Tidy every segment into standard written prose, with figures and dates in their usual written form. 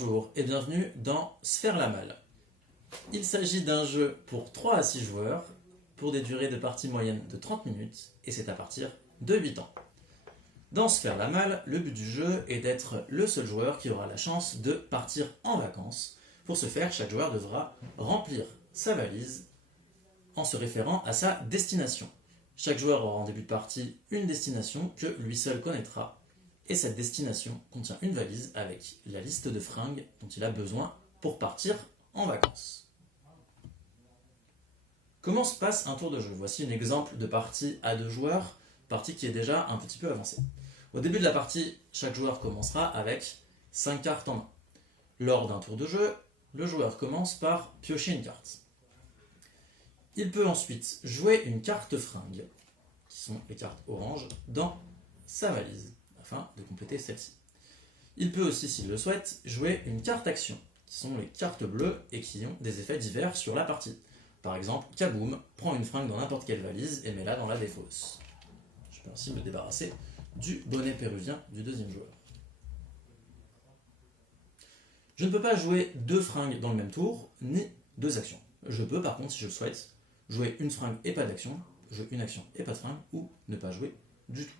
Bonjour et bienvenue dans Sphère la Malle. Il s'agit d'un jeu pour 3 à 6 joueurs, pour des durées de partie moyennes de 30 minutes, et c'est à partir de 8 ans. Dans Sphère la Malle, le but du jeu est d'être le seul joueur qui aura la chance de partir en vacances. Pour ce faire, chaque joueur devra remplir sa valise en se référant à sa destination. Chaque joueur aura en début de partie une destination que lui seul connaîtra. Et cette destination contient une valise avec la liste de fringues dont il a besoin pour partir en vacances. Comment se passe un tour de jeu? Voici un exemple de partie à 2 joueurs, partie qui est déjà un petit peu avancée. Au début de la partie, chaque joueur commencera avec 5 cartes en main. Lors d'un tour de jeu, le joueur commence par piocher une carte. Il peut ensuite jouer une carte fringue, qui sont les cartes oranges, dans sa valise, afin de compléter celle-ci. Il peut aussi, s'il le souhaite, jouer une carte action, qui sont les cartes bleues et qui ont des effets divers sur la partie. Par exemple, Kaboom prend une fringue dans n'importe quelle valise et met-la dans la défausse. Je peux ainsi me débarrasser du bonnet péruvien du deuxième joueur. Je ne peux pas jouer 2 fringues dans le même tour, ni 2 actions. Je peux par contre, si je le souhaite, jouer une fringue et pas d'action, jouer une action et pas de fringue, ou ne pas jouer du tout.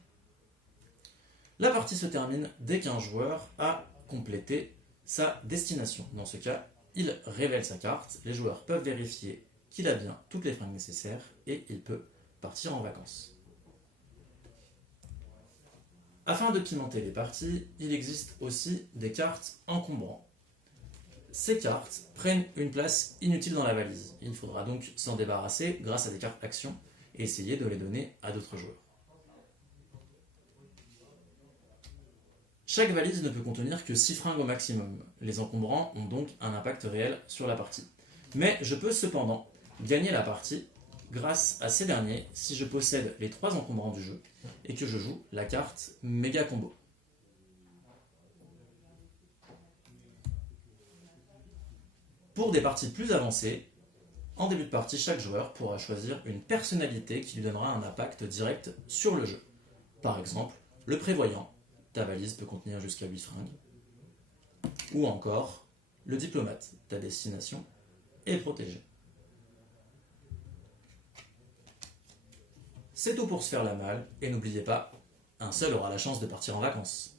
La partie se termine dès qu'un joueur a complété sa destination. Dans ce cas, il révèle sa carte, les joueurs peuvent vérifier qu'il a bien toutes les fringues nécessaires et il peut partir en vacances. Afin de pimenter les parties, il existe aussi des cartes encombrants. Ces cartes prennent une place inutile dans la valise. Il faudra donc s'en débarrasser grâce à des cartes actions et essayer de les donner à d'autres joueurs. Chaque valise ne peut contenir que 6 fringues au maximum. Les encombrants ont donc un impact réel sur la partie. Mais je peux cependant gagner la partie grâce à ces derniers si je possède les 3 encombrants du jeu et que je joue la carte méga combo. Pour des parties plus avancées, en début de partie, chaque joueur pourra choisir une personnalité qui lui donnera un impact direct sur le jeu. Par exemple, le prévoyant, ta valise peut contenir jusqu'à 8 fringues. Ou encore, le diplomate, ta destination est protégée. C'est tout pour se faire la malle, et n'oubliez pas, un seul aura la chance de partir en vacances.